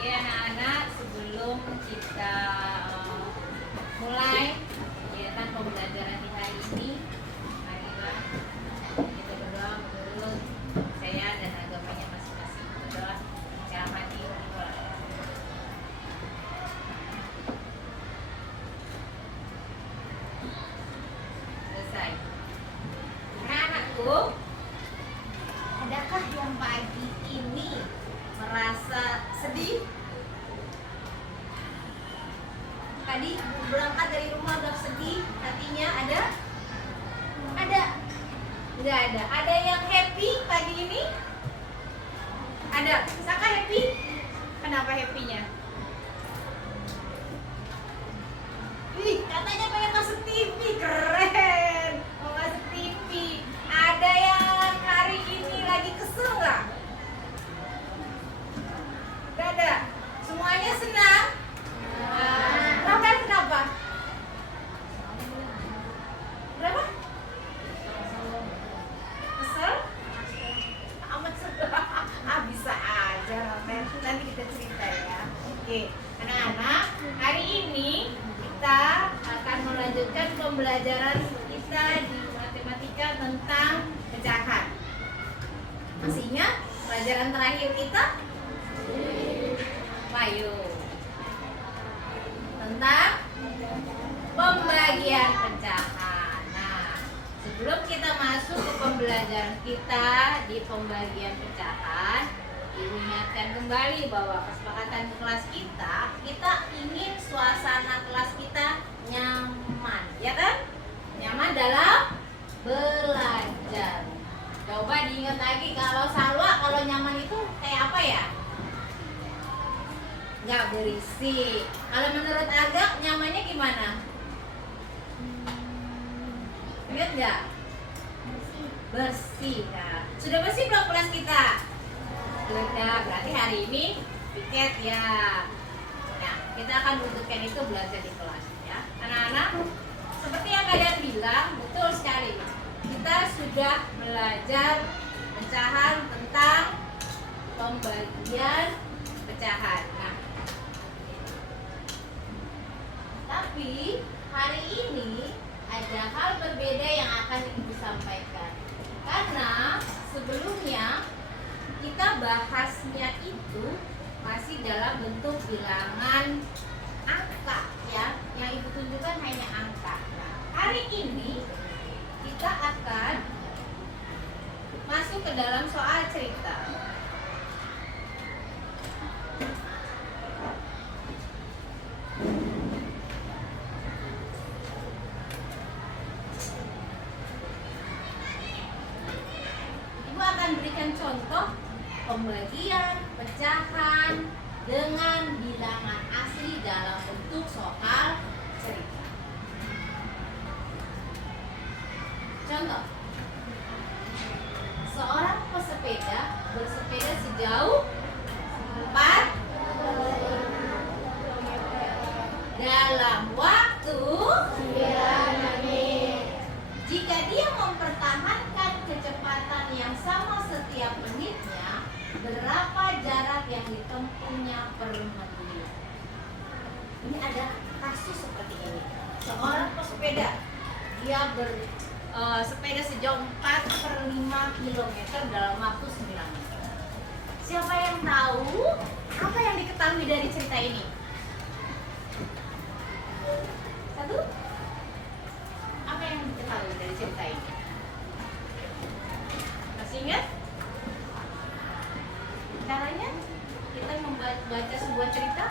Oke anak-anak, sebelum kita mulai kegiatan pembelajaran di hari ini, marilah kita berdoa menurut saya dan agamanya masing-masing. Berdoa dalam hati kita. Selesai. Anak-anakku, adakah yang pagi ini merasa sedih? Tadi berangkat dari rumah udah sedih, hatinya ada? Ada? Enggak ada. Ada yang happy pagi ini? Ada. Saka happy? Kenapa happy-nya? Ih, katanya pengen masuk TV, keren. Mau masuk TV. Ada yang hari ini lagi kesel nggak? Nggak ada. Semuanya senang? Bahkan kenapa? Berapa? Kesel? Amat sedih. Bisa aja, Ramen. Nanti kita cerita ya. Oke, anak-anak, hari ini kita akan melanjutkan pembelajaran kita di matematika tentang pecahan. Masih ingat pelajaran terakhir kita? Ayo. Tentang pembagian pecahan. Nah, sebelum kita masuk ke pembelajaran kita di pembagian pecahan, Ibu ingatkan kembali bahwa kesepakatan kelas kita ingin suasana kelas kita nyaman, ya kan? Nyaman dalam belajar. Coba diingat lagi, kalau Salwa kalau nyaman itu kayak apa ya? Nggak berisik. Kalau menurut Aga nyamannya gimana? Ingat nggak? Bersih. Nah, sudah bersih belum kelas kita? Sudah. Berarti hari ini piket ya. Nah, kita akan runtutkan itu belajar di kelas ya. Anak-anak, seperti yang kalian bilang, betul sekali. Kita sudah belajar pecahan tentang pembagian pecahan. Nah, tapi hari ini ada hal berbeda yang akan Ibu sampaikan. Karena sebelumnya kita bahasnya itu masih dalam bentuk bilangan angka ya. Yang Ibu tunjukkan hanya angka. Nah, hari ini kita akan masuk ke dalam soal cerita. Ibu akan berikan contoh pembagian pecahan dengan bilangan asli dalam bentuk soal cerita. Contoh, seorang pesepeda bersepeda sejauh 4 dalam waktu 9 menit. Jika dia mempertahankan kecepatan yang sama setiap menitnya, berapa jarak yang ditempuhnya per menit? Ini ada kasus seperti ini. Seorang pesepeda, dia bersepeda sejauh 4/5 km dalam waktu 9 menit. Siapa yang tahu apa yang diketahui dari cerita ini? Satu? Apa yang diketahui dari cerita ini? Masih ingat? Caranya kita membaca sebuah cerita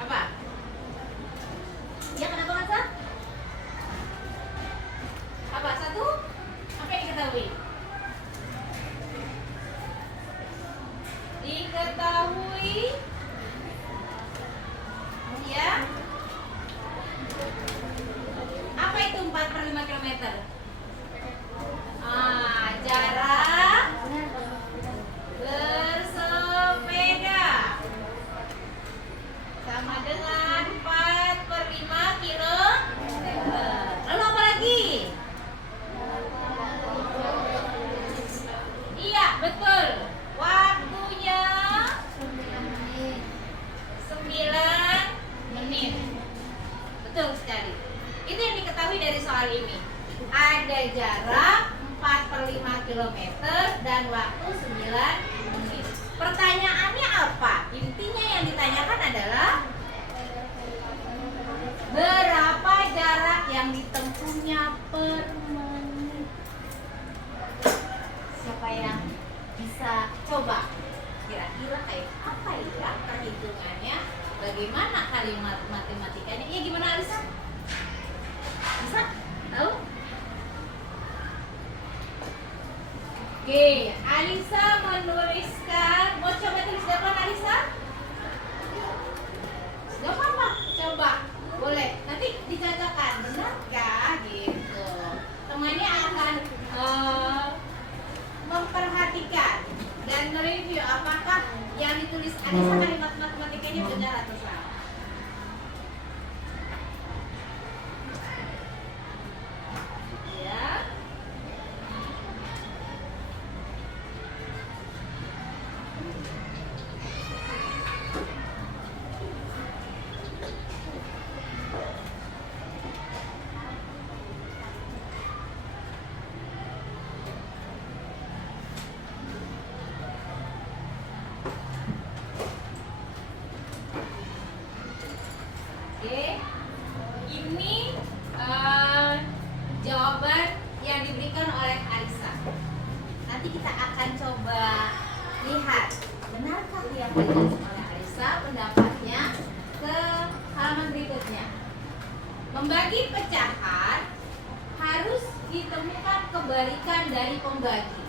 apa? Ya, kenapa Kak? Apa? Satu? Apa yang diketahui? Diketahui ya. Apa itu 4/5 km? Jarak bersepeda jarak 4/5 km dan waktu 9 menit. Pertanyaannya apa? Intinya yang ditanyakan adalah berapa jarak yang ditempuhnya per menit. Siapa yang bisa coba? Kira-kira kayak apa ya perhitungannya? Bagaimana kalimat matematikanya? Ya gimana Alisa? Bisa? Tahu? Oke, Alisa menuliskan. Mau coba tulis depan Alisa? Gak apa-apa, coba. Boleh, nanti dicocokkan. Benarkah? Gitu. Temannya akan memperhatikan dan mereview apakah yang ditulis Alisa kalimat matematikanya benar atau salah. Ya. Oke, ini jawaban yang diberikan oleh Alisa. Nanti kita akan coba lihat benarkah yang ditulis oleh Alisa pendapatnya ke halaman berikutnya. Membagi pecahan harus ditemukan kebalikan dari pembagi.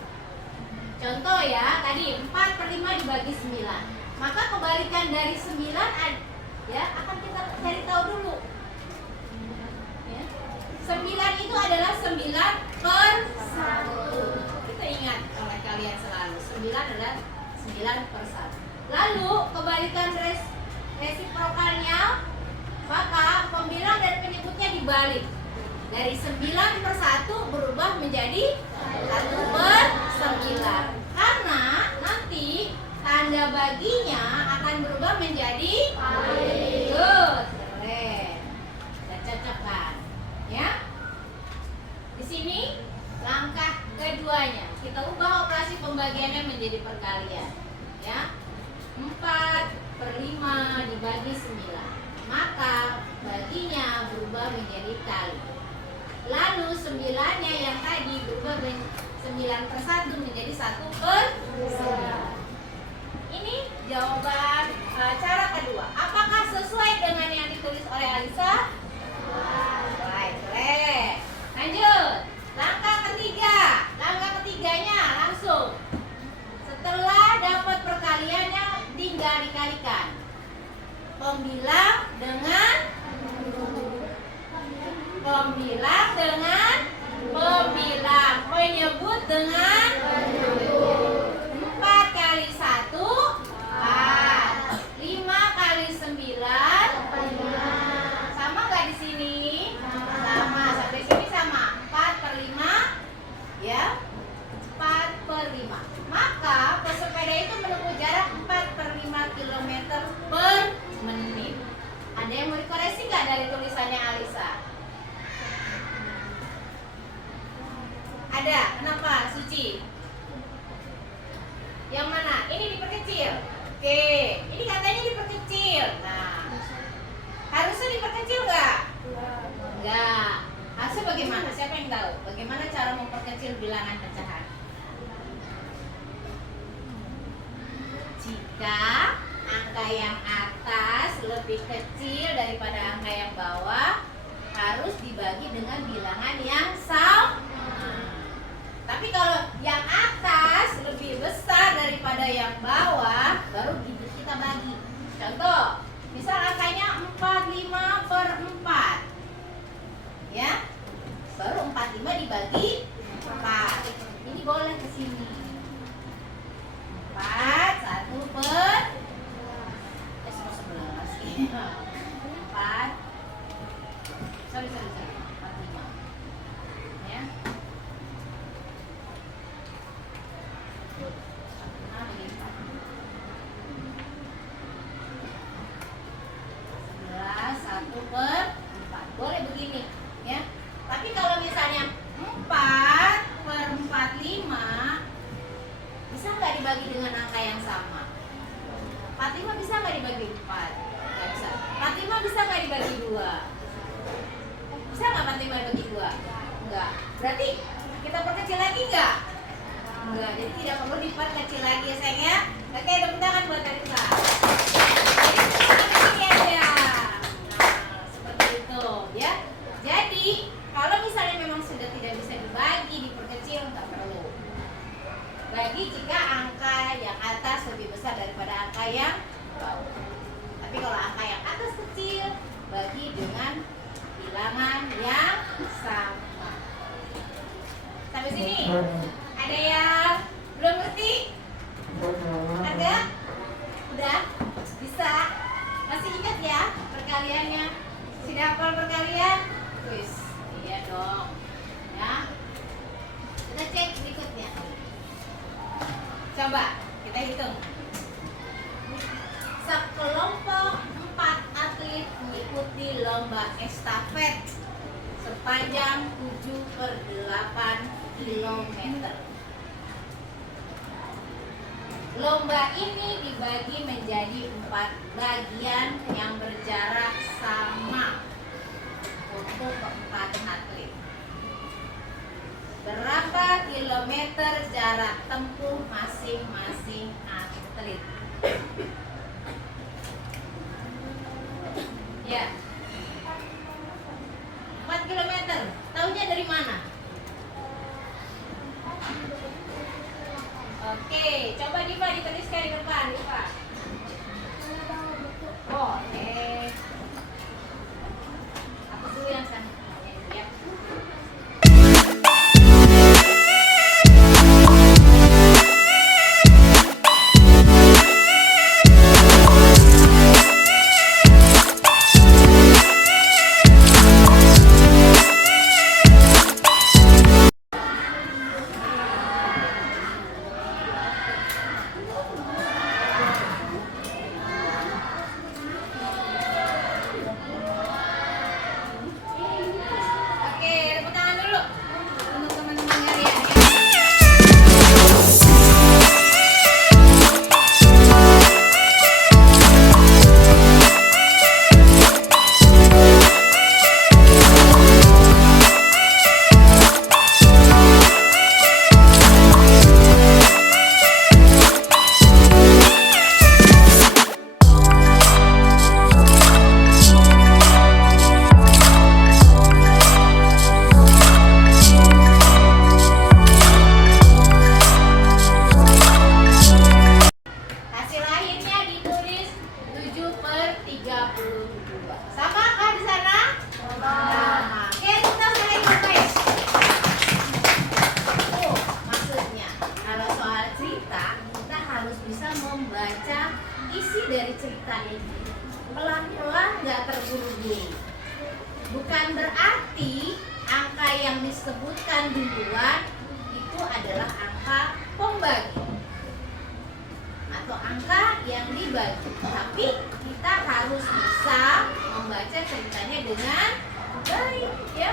Contoh ya, tadi 4/5 dibagi 9. Maka kebalikan dari 9 ya akan kita cari tahu dulu. Ya. 9 itu adalah 9/1. Kita ingat oleh kalian selalu 9 adalah 9/1. Lalu kebalikan resiprokalnya, maka pembilang dan penyebutnya dibalik. Dari 9/1 berubah menjadi 1/9. Karena nanti tanda baginya akan berubah menjadi good. Keren. Kita cocokkan. Ya. Di sini langkah keduanya, kita ubah operasi pembagiannya menjadi perkalian. Ya. 4/5 dibagi 9. Maka baginya berubah menjadi kali. Lalu 9-nya yang tadi berubah 9/1 menjadi 1/9. Ini jawaban cara kedua. Apakah sesuai dengan yang ditulis oleh Alisa? Baik, keren. Lanjut. Langkah ketiga. Langkah ketiganya langsung. Setelah dapat perkaliannya tinggal dikalikan. Pembilang dengan pembilang, penyebut dengan 4 kali 1 4, 5 kali 9 sama nggak di sini? Sama, sampai sini sama 4/5 ya, 4/5. Maka pesepeda itu menempuh jarak 4/5 km per menit. Ada yang mau dikoreksi nggak dari tulisannya Alisa? Ada, kenapa Suci? Yang mana? Ini diperkecil. Oke, ini katanya diperkecil. Nah, harusnya diperkecil nggak? Nggak. Harusnya bagaimana? Siapa yang tahu? Bagaimana cara memperkecil bilangan pecahan? Jika angka yang atas lebih kecil daripada angka yang bawah, harus dibagi dengan bilangan yang sama. Tapi kalau yang atas lebih besar daripada yang bawah, baru kita bagi. Contoh, misal angkanya 45/4. Ya. Baru 45 dibagi 4. Ini boleh ke sini. 4, 4. Sorry. 45. Ya. Boleh begini ya. Tapi kalau misalnya 4 dibagi dengan angka yang sama? 45 bisa nggak dibagi 4? Nggak bisa. 45 bisa nggak dibagi 2? Bisa nggak 45 dibagi 2? Enggak. Berarti kita perkecil lagi nggak? Enggak. Jadi tidak perlu diperkecil lagi ya sayang ya. Oke, tepuk tangan buat Arisa. Ini aja. Nah, seperti itu ya. Jadi kalau misalnya memang sudah tidak bisa dibagi, diperkecil nggak perlu. Bagi jika angka yang atas lebih besar daripada angka yang bawah. Tapi kalau angka yang atas kecil, bagi dengan bilangan yang sama. Sampai sini ada yang belum ngerti? Ada? Udah? Bisa? Masih ingat ya perkaliannya? Sudah hafal perkalian? Wis, iya dong. Ya. Kita cek berikutnya. Coba kita hitung. Sekelompok 4 atlet mengikuti lomba estafet sepanjang 7/8 km. Lomba ini dibagi menjadi 4 bagian yang berjarak sama untuk 4 atlet. Berapa kilometer jarak tempuh masing-masing atlet? Ya, 4 kilometer. Tahunya dari mana? Oke, coba Diva dituliskan di depan, Diva. Boleh. Aku dulu yang sana. Ya. Dari cerita ini pelan-pelan, nggak terburu-buru. Bukan berarti angka yang disebutkan duluan itu adalah angka pembagi atau angka yang dibagi, tapi kita harus bisa membaca ceritanya dengan baik ya.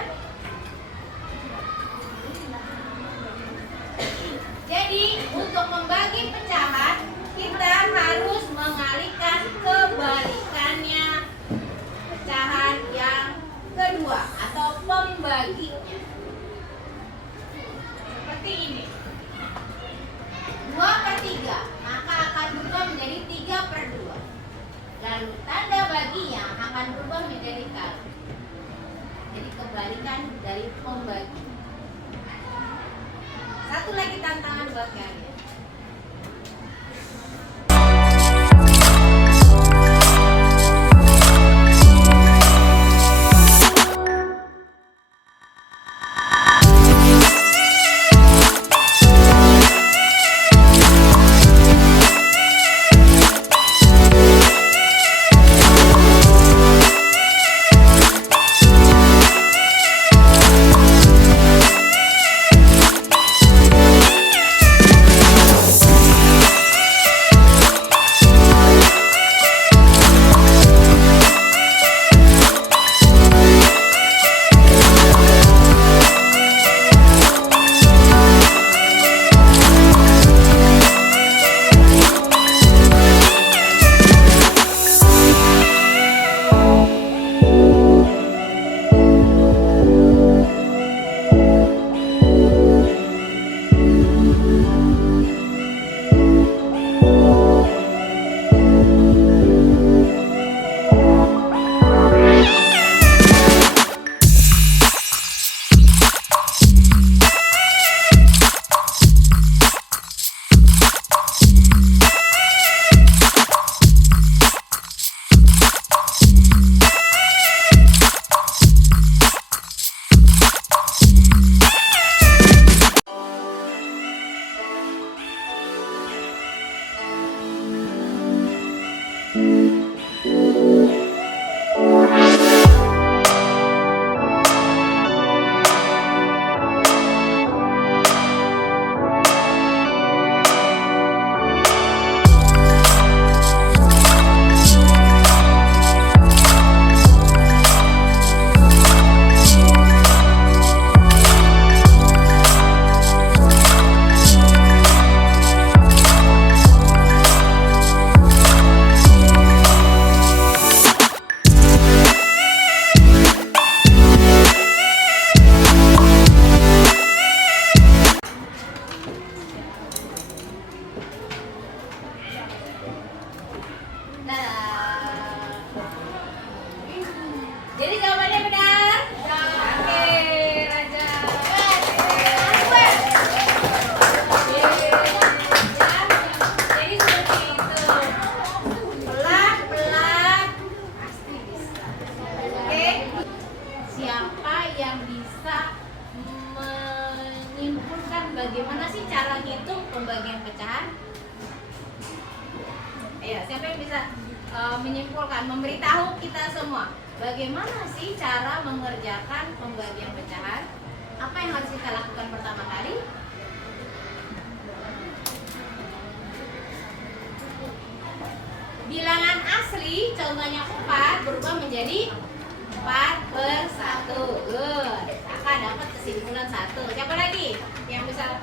Jadi untuk membagi pecahan kita harus mengalihkan kebalikannya pecahan yang kedua atau pembaginya. Seperti ini. 2/3, maka akan berubah menjadi 3/2. Lalu tanda baginya akan berubah menjadi kali. Jadi kebalikan dari pembagi. Satu lagi tantangan buat kalian. Nah, jadi jawabannya benar? Oke, Raja. Jadi seperti itu. Pelan-pelan pasti bisa. Oke. Siapa yang bisa menyimpulkan bagaimana sih cara ngitung pembagian pecahan? Ayo, siapa yang bisa menyimpulkan, memberitahu kita semua bagaimana sih cara mengerjakan pembagian pecahan? Apa yang harus kita lakukan pertama kali? Bilangan asli, contohnya 4 berubah menjadi 4/1. Good. Akan dapat kesimpulan 1. Siapa lagi yang bisa?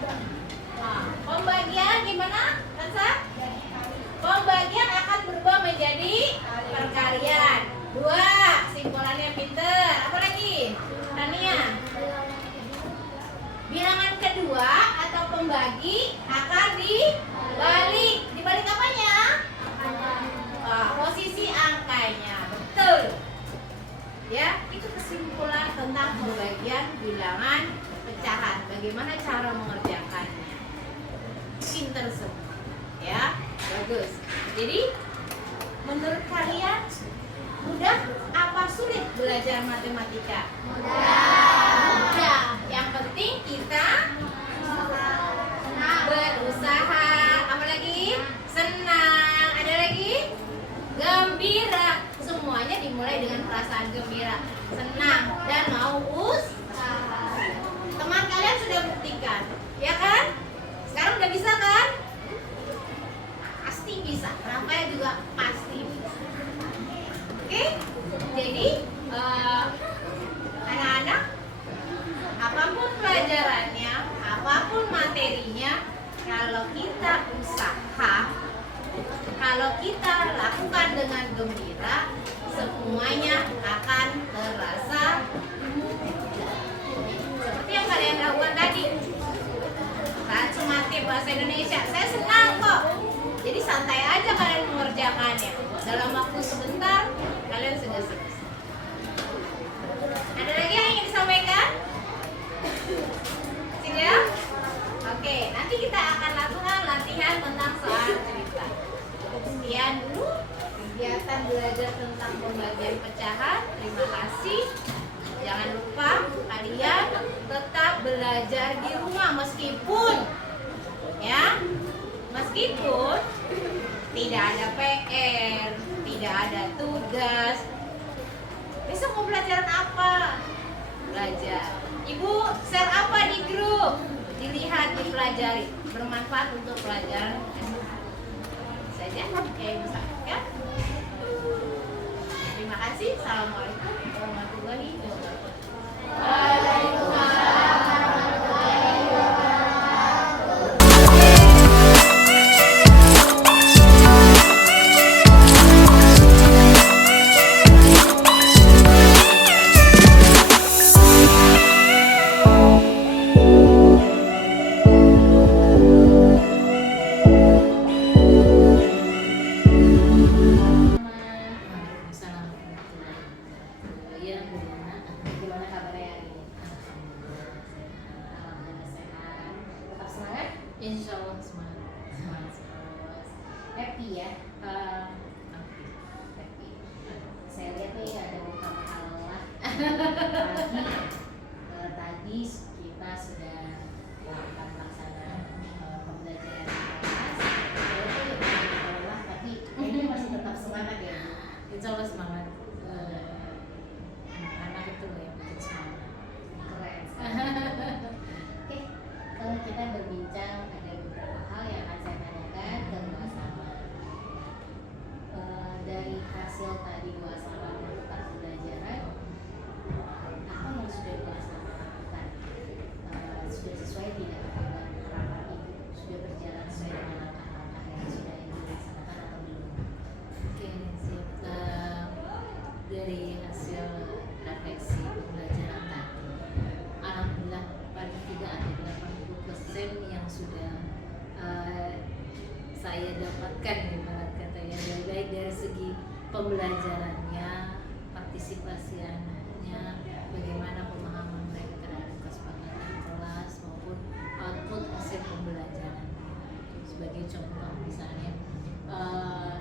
Pembagian gimana? Rasa? Pembagian akan berubah menjadi perkalian. 2. Kesimpulannya pinter. Apa lagi? Tania. Bilangan kedua atau pembagi akan dibalik. Dibalik apanya? Posisi angkanya. Betul. Ya, itu kesimpulan tentang pembagian bilangan pecahan. Bagaimana cara mengerjakannya? Pinter semua. Ya, bagus. Jadi, menurut kalian mudah apa sulit belajar matematika? Mudah. Yang penting kita berusaha. Apa lagi? Senang. Ada lagi? Gembira. Semuanya dimulai dengan perasaan gembira, senang, dan mau usaha. Teman kalian sudah buktikan, ya kan? Sekarang udah bisa kan? Pasti bisa. Rafael juga pasti bisa. Oke? Jadi anak-anak, apapun pelajarannya, apapun materinya, kalau kita usaha, kalau kita lakukan dengan gembira, semuanya akan terasa mudah. Seperti yang kalian lakukan tadi saat sumati bahasa Indonesia. Saya senang kok. Jadi santai aja kalian mengerjakannya. Dalam waktu sebentar kalian sudah selesai. Ada lagi yang ingin disampaikan? Sudah? Oke, nanti kita akan lakukan latihan tentang soal cerita. Sekian dulu kegiatan belajar tentang pembagian pecahan. Terima kasih. Jangan lupa kalian tetap belajar di rumah meskipun tidak ada PR, tidak ada tugas. Besok mau pelajaran apa? Belajar. Ibu share apa di grup? Dilihat, dipelajari. Bermanfaat untuk pelajaran saja. Oke, bisa ya. Terima kasih. Assalamualaikum warahmatullahi wabarakatuh. Waalaikumsalam. Gimana kabarnya hari ini? Alhamdulillah sehat. Tetap semangat? Insya Allah semangat. Semangat terus. Happy ya? Happy. Saya lihat nih ada muka lelah. Tadi kita sudah melakukan pelaksanaan pembelajaran kelas. Walaupun lelah tapi ini masih tetap semangat ya Bu? Insya Allah semangat. Anak-anak itu yang bikin semangat. Keren. Oke, kalau kita berbincang ada beberapa hal yang akan saya tanyakan ke Bu Asama. Dari hasil tadi Bu Asama melakukan pembelajaran, apa yang sudah Bu Asama lakukan? Sudah sesuai tidak dengan harapan Ibu? Sudah berjalan sesuai dengan langkah-langkah yang sudah Ibu laksanakan atau belum? Oke, siap. Dari hasil refleksi pembelajaran tadi, alhamdulillah paling tidak ada 80% yang sudah saya dapatkan menyerahkan ibarat katanya, baik dari segi pembelajarannya, partisipasi anaknya, bagaimana pemahaman mereka terhadap kesepakatan kelas maupun output hasil pembelajaran. Sebagai contoh misalnya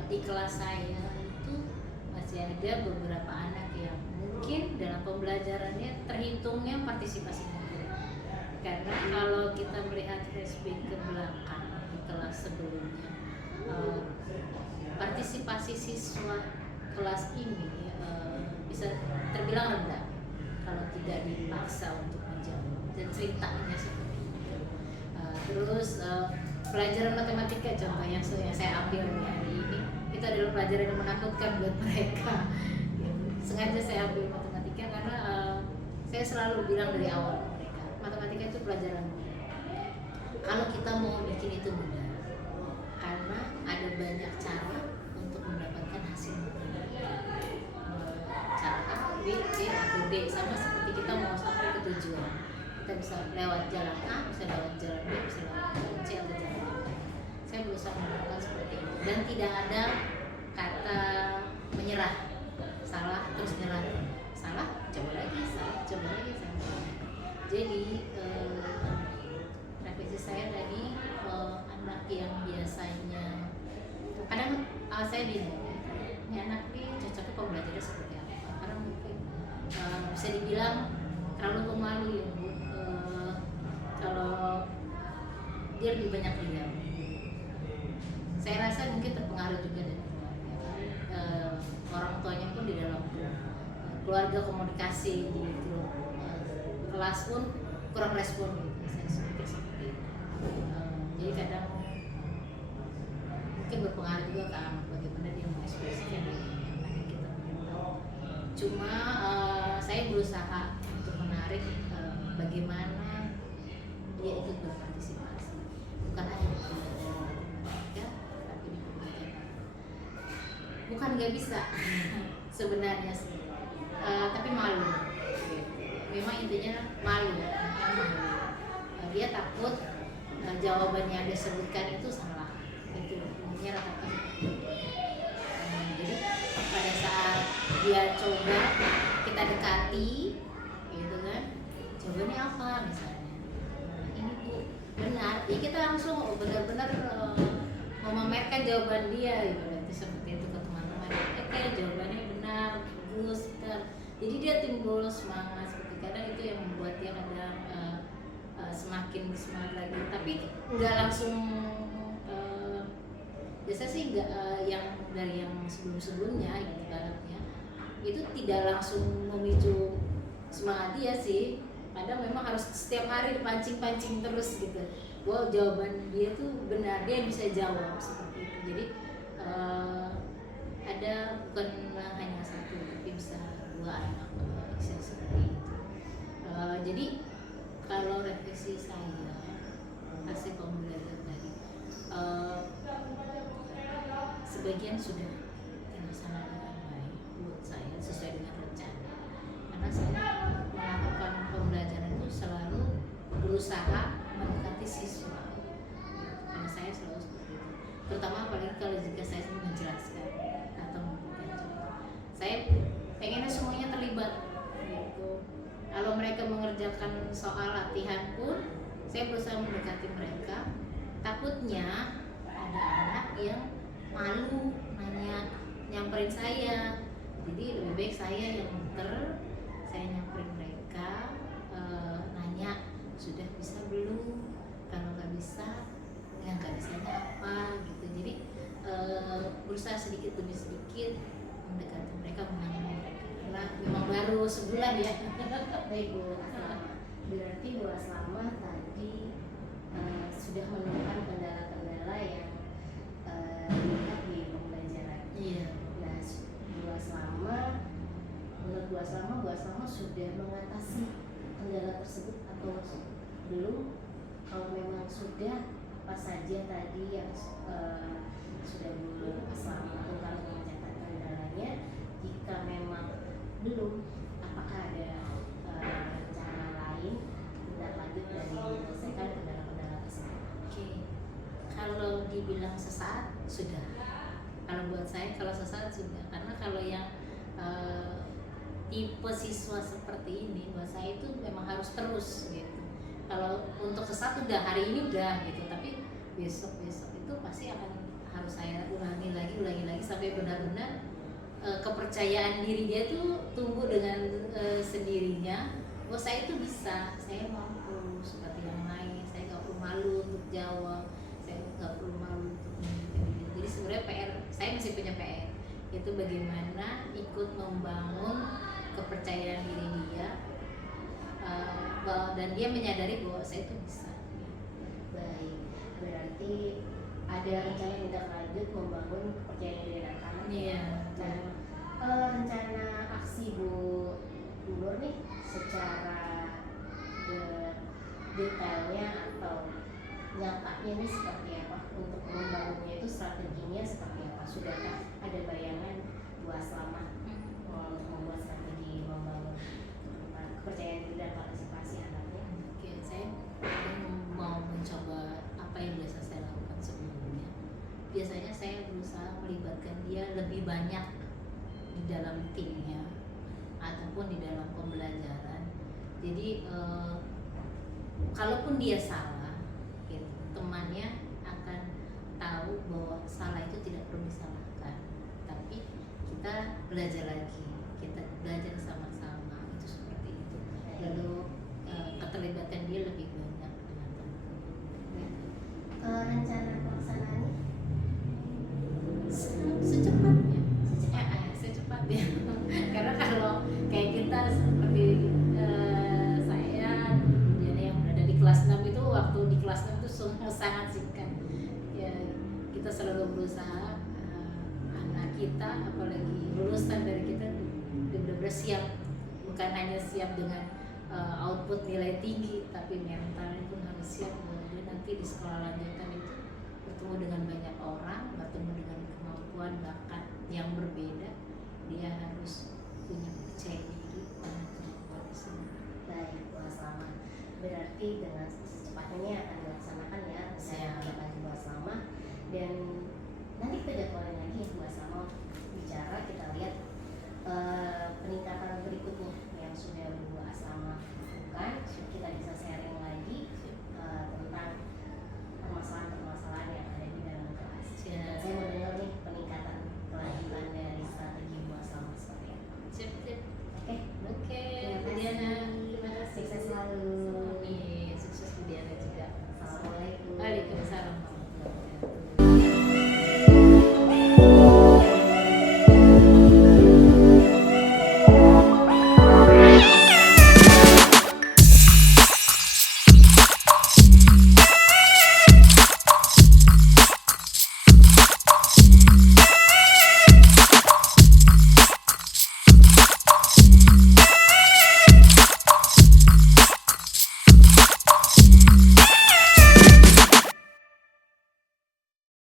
di kelas saya itu masih ada beberapa anak yang mungkin dalam pembelajarannya terhitungnya partisipasi publik. Karena kalau kita melihat flashback ke belakang di kelas sebelumnya, partisipasi siswa kelas ini bisa terbilang rendah kalau tidak dipaksa untuk menjawab, dan ceritanya seperti itu. Terus pelajaran matematika contoh yang saya ambil hari ini itu adalah pelajaran yang menakutkan buat mereka. Sengaja saya ambil matematika karena saya selalu bilang dari awal mereka, matematika itu pelajaran mudah. Kalau kita mau bikin itu mudah, karena ada banyak cara untuk mendapatkan hasil mudah. Cara A, B, C, atau D, sama seperti kita mau sampai ke tujuan. Kita bisa lewat jalan A, bisa lewat jalan B, bisa lewat jalan C atau jalan D. Saya berusaha melakukan seperti itu, dan tidak ada kata menyerah, salah terus nyerah, salah coba lagi, salah coba lagi, salah. Jadi refleksi saya tadi, anak yang biasanya kadang saya bilang ini anak ini cocoknya pembelajarannya seperti apa, karena mungkin bisa dibilang terlalu pemalu ya Bu. Kalau dia lebih banyak diam, saya rasa mungkin terpengaruh juga dari keluarga. Orang tuanya pun di dalam keluarga komunikasi di grup kelas pun kurang respon gitu. Saya pikir seperti itu. Jadi kadang mungkin berpengaruh juga ke anak bagaimana dia mengekspresikan yang ada kita tahu. Cuma saya berusaha untuk menarik bagaimana dia ikut berpartisipasi, bukan hanya di pembelajaran matematika, tapi di pembelajaran bukan nggak bisa sebenarnya sih, tapi malu. Memang intinya malu. Dia takut jawaban yang dia sebutkan itu salah. Itu intinya rata-rata. Jadi pada saat dia coba kita dekati, gitu kan, jawabannya apa misalnya? Ini Bu benar. Ya kita langsung benar-benar memamerkan jawaban dia, gitu. Seperti itu ke teman-teman. Jawabannya benar, bagus, benar. Jadi dia timbul semangat. Seperti kadang itu yang membuat dia kadang semakin semangat lagi. Tapi nggak langsung. Biasa sih nggak yang dari yang sebelum-sebelumnya gitu baratnya itu tidak langsung memicu semangat dia sih. Kadang memang harus setiap hari dipancing-pancing terus gitu. Wow, jawaban dia tuh benar, dia bisa jawab seperti itu. Jadi ada bukan hanya satu, tapi bisa dua anak seperti itu. Jadi kalau refleksi saya hasil pembelajaran tadi, sebagian sudah terlaksana dengan baik buat saya sesuai dengan rencana. Karena saya melakukan pembelajaran itu selalu berusaha mendekati siswa. Karena saya selalu seperti itu. Terutama apalagi kalau jika saya menjelaskan atau memberikan contoh, saya pengennya semuanya terlibat. Gitu. Kalau mereka mengerjakan soal latihan pun, saya berusaha mendekati mereka. Takutnya ada anak yang malu nanya, nyamperin saya. Jadi lebih baik saya yang muter, saya nyamperin mereka, nanya sudah bisa belum, kalau nggak bisa yang nggak bisanya apa gitu. Jadi berusaha sedikit demi sedikit mendekati mereka, mengenal mereka, karena memang baru sebulan ya. Baik Bu, berarti Bu Aslama tadi sudah menemukan kendala-kendala yang dilihat di pembelajaran. Iya. Nah, menurut Bu Aslama sudah mengatasi kendala tersebut atau belum? Kalau memang sudah, apa saja tadi yang sudah Bu Aslama lakukan untuk mencatat kendalanya? Jika memang belum, apakah ada cara lain tindak lanjut dari menyelesaikan kendala-kendala tersebut? Oke. Kalau dibilang sesaat sudah, saya kalau sesaat sudah, karena kalau yang tipe siswa seperti ini buat saya itu memang harus terus gitu. Kalau untuk sesaat udah hari ini udah gitu, tapi besok itu pasti akan harus saya ulangi lagi sampai benar-benar kepercayaan diri dia tuh tumbuh dengan sendirinya. Bahwa saya itu bisa, saya mampu seperti yang lain, saya nggak perlu malu untuk jawab, saya nggak perlu malu untuk menunjukkan diri. Jadi sebenarnya PR, saya masih punya PR, itu bagaimana ikut membangun kepercayaan diri dia, dan dia menyadari bahwa saya itu bisa. Baik, berarti ada rencana tindak lanjut membangun kepercayaan diri anak-anak. Iya. Nah, rencana aksi Bu Nur nih secara detailnya atau nyatanya ini seperti apa, untuk membangunnya itu strateginya seperti apa? Sudahkah ada bayangan Bu Aslama untuk membuat strategi membangun kepercayaan diri dan partisipasi anaknya? Oke, saya mau mencoba apa yang biasa saya lakukan sebelumnya. Biasanya saya berusaha melibatkan dia lebih banyak di dalam timnya ataupun di dalam pembelajaran. Jadi kalaupun dia salah, gitu, temannya akan tahu bahwa salah itu tidak perlu disalahkan, tapi kita belajar lagi, kita belajar sama-sama, itu seperti itu. Lalu keterlibatan dia lebih banyak dengan teman-teman. Rencana pelaksanaannya secepatnya karena kalau kayak kita seperti saya yang berada di kelas 6 itu, waktu di kelas 6 itu sangat singkat ya. Kita selalu berusaha anak kita, apalagi lulusan dari kita, benar-benar siap, bukan hanya siap dengan output nilai tinggi, tapi mentalnya pun harus siap bahwa dia nanti di sekolah lanjutan itu bertemu dengan banyak orang, bertemu dengan kemampuan bakat yang berbeda. Dia harus punya percaya diri dan kemampuan sendiri. baik, Bu Aslama. Berarti dengan secepatnya ini akan dilaksanakan ya rencana tindak lanjut Bu Aslama, dan